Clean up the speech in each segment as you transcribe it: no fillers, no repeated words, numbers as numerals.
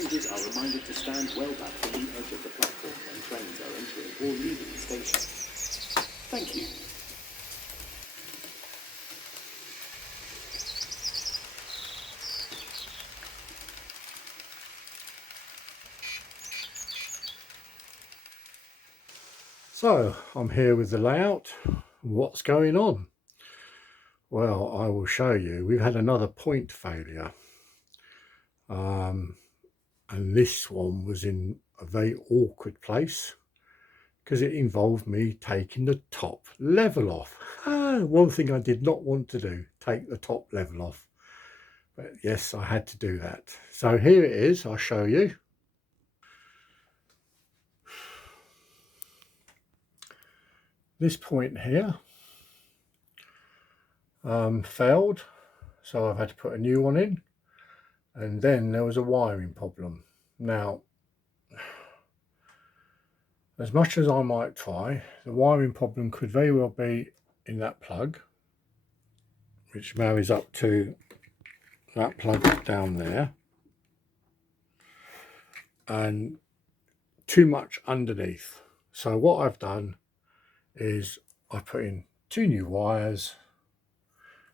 Passengers are reminded to stand well back from the edge of the platform when trains are entering or leaving the station. Thank you. So I'm here with the layout. What's going on? Well, I will show you. We've had another point failure. And this one was in a very awkward place because it involved me taking the top level off. One thing I did not want to do, take the top level off. But yes, I had to do that. So here it is, I'll show you. This point here failed, so I've had to put a new one in, and then there was a wiring problem. Now, as much as I might try, the wiring problem could very well be in that plug, which marries up to that plug down there, and too much underneath. So what I've done is I put in 2 new wires,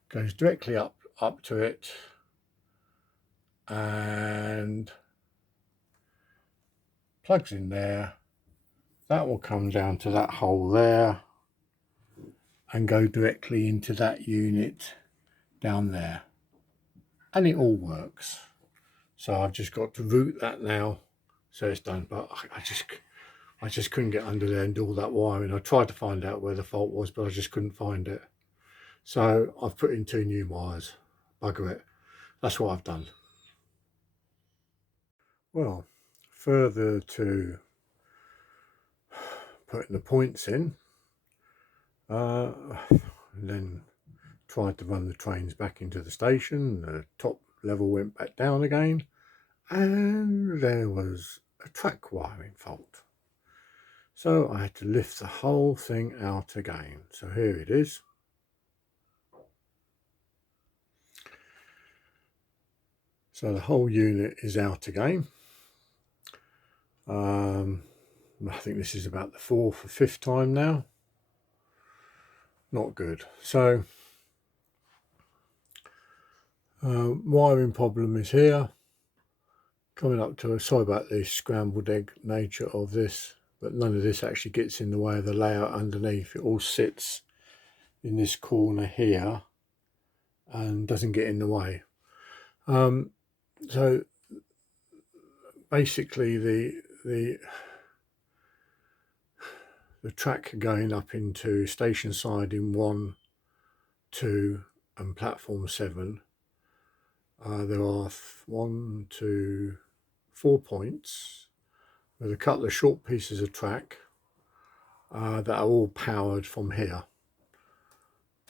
goes directly up to it, and plugs in there. That will come down to that hole there and go directly into that unit down there, and it all works. So I've just got to route that now, so it's done. But I just couldn't get under there and do all that wiring. I tried to find out where the fault was, but I just couldn't find it. So I've put in 2 new wires. Bugger it. That's what I've done. Well, further to putting the points in, and then tried to run the trains back into the station. The top level went back down again, and there was a track wiring fault. So I had to lift the whole thing out again. So here it is. So the whole unit is out again. I think this is about the 4th or 5th time now. Not good. So wiring problem is here. Coming up to, sorry about the scrambled egg nature of this, but none of this actually gets in the way of the layout underneath. It all sits in this corner here and doesn't get in the way. So basically the track going up into station siding 1, 2 and platform 7, there are 1, 2, 4 points with a couple of short pieces of track that are all powered from here,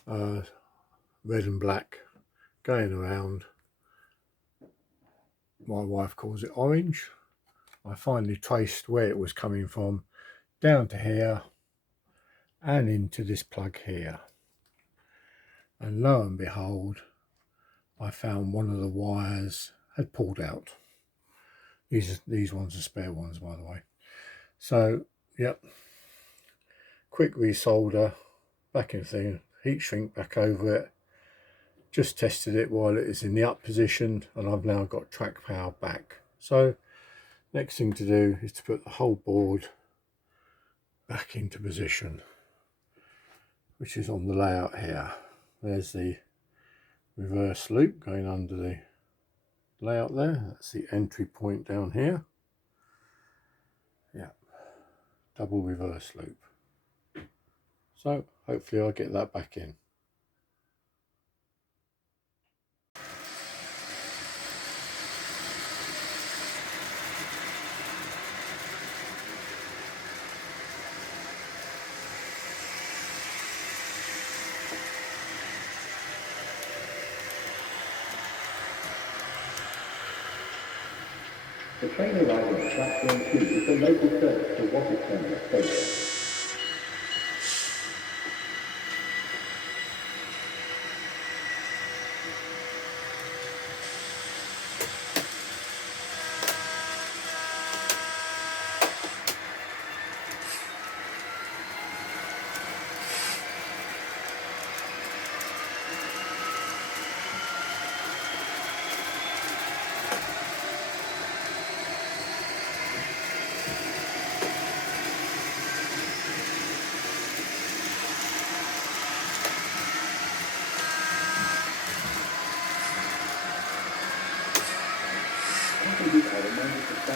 red and black, going around. My wife calls it orange. I finally traced where it was coming from, down to here and into this plug here, and lo and behold, I found one of the wires had pulled out. These ones are spare ones, by the way. So yep, quick resolder back in the thing, heat shrink back over it, just tested it while it is in the up position, and I've now got track power back. So next thing to do is to put the whole board back into position, which is on the layout here. There's the reverse loop going under the layout there. That's the entry point down here. Yeah, double reverse loop. So hopefully I'll get that back in. The train arriving at platform 2 is the local service to Whatif station.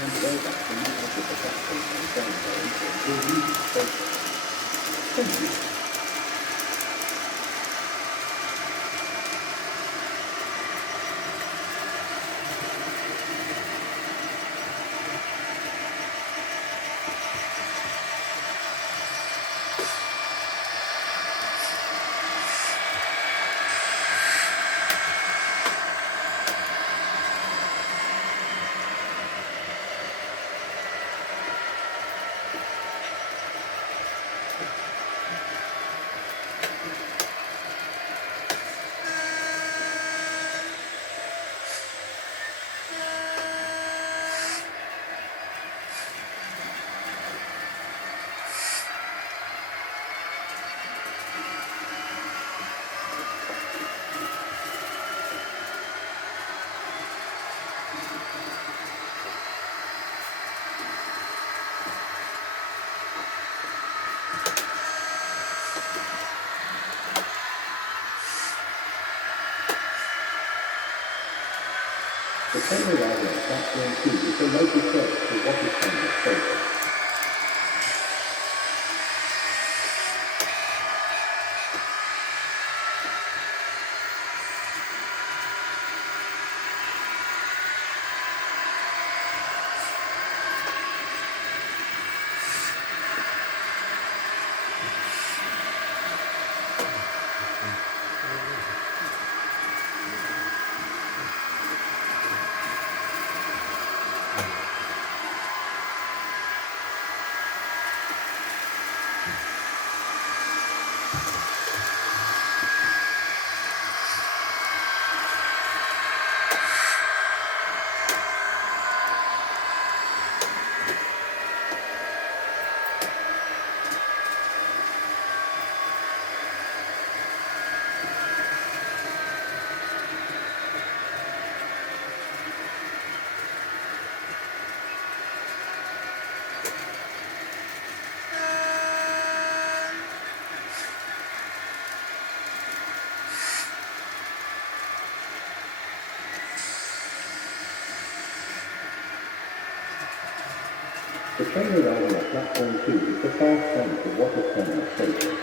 stand well back from the edge of the platform when trains are entering or leaving the station. Thank you. The train arrival at platform 2 is the local service to Whatif station. The train arrival at platform 2 is the fast train to Whatif station.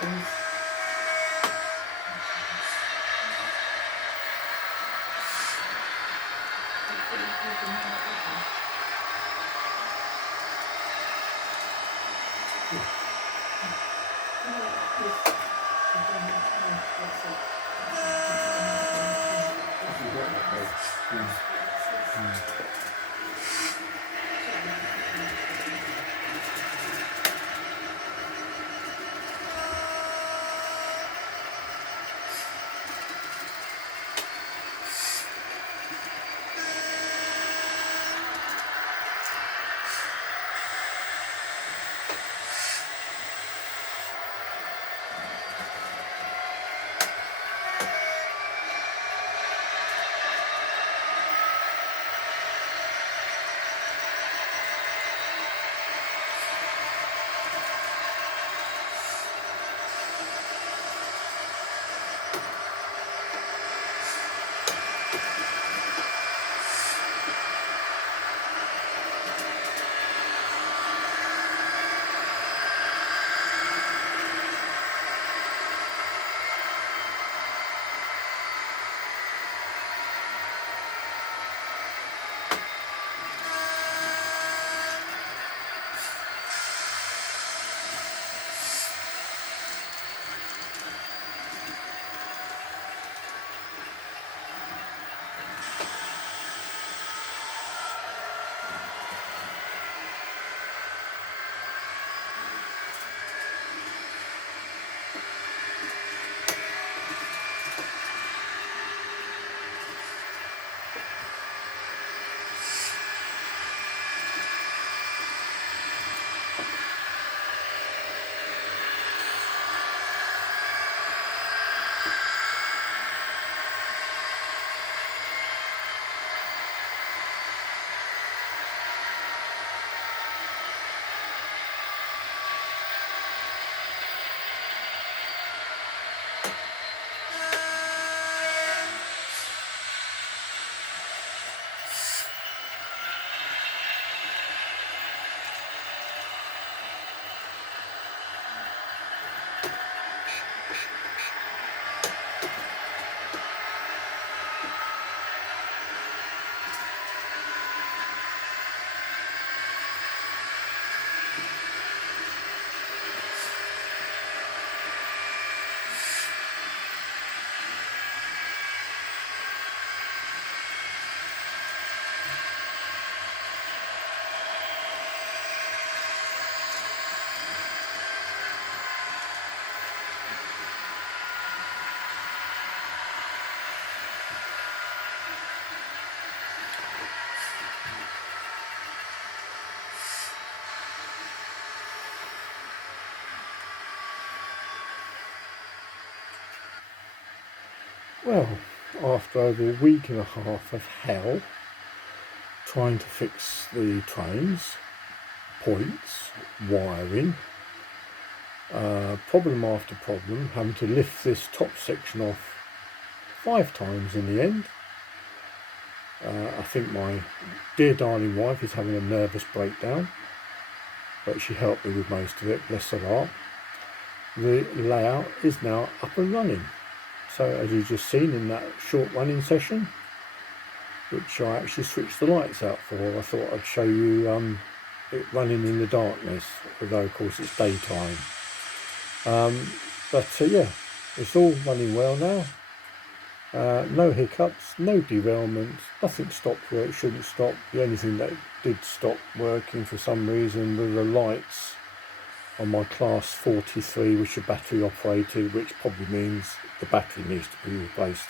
please. Well, after over a week and a half of hell trying to fix the trains, points, wiring, problem after problem, having to lift this top section off 5 times in the end. I think my dear darling wife is having a nervous breakdown, but she helped me with most of it, bless her heart. The layout is now up and running. So as you've just seen in that short running session, which I actually switched the lights out for, I thought I'd show you it running in the darkness, although of course it's daytime. Yeah, it's all running well now. No hiccups, no derailments, nothing stopped where it shouldn't stop. The only thing that did stop working for some reason were the lights on my class 43, which are battery operated, which probably means the battery needs to be replaced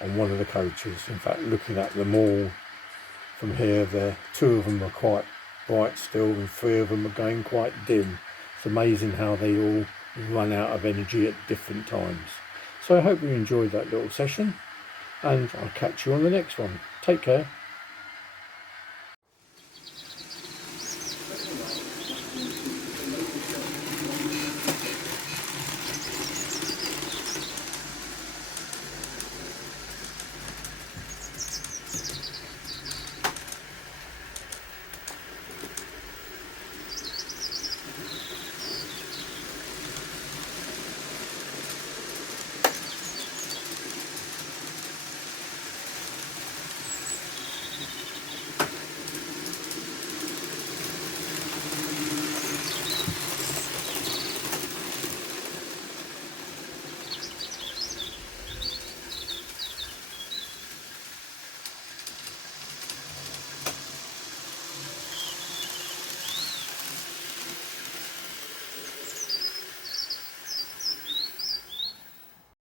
on one of the coaches. In fact, looking at them all from here, 2 of them are quite bright still and 3 of them are going quite dim. It's amazing how they all run out of energy at different times. So I hope you enjoyed that little session, and I'll catch you on the next one. Take care.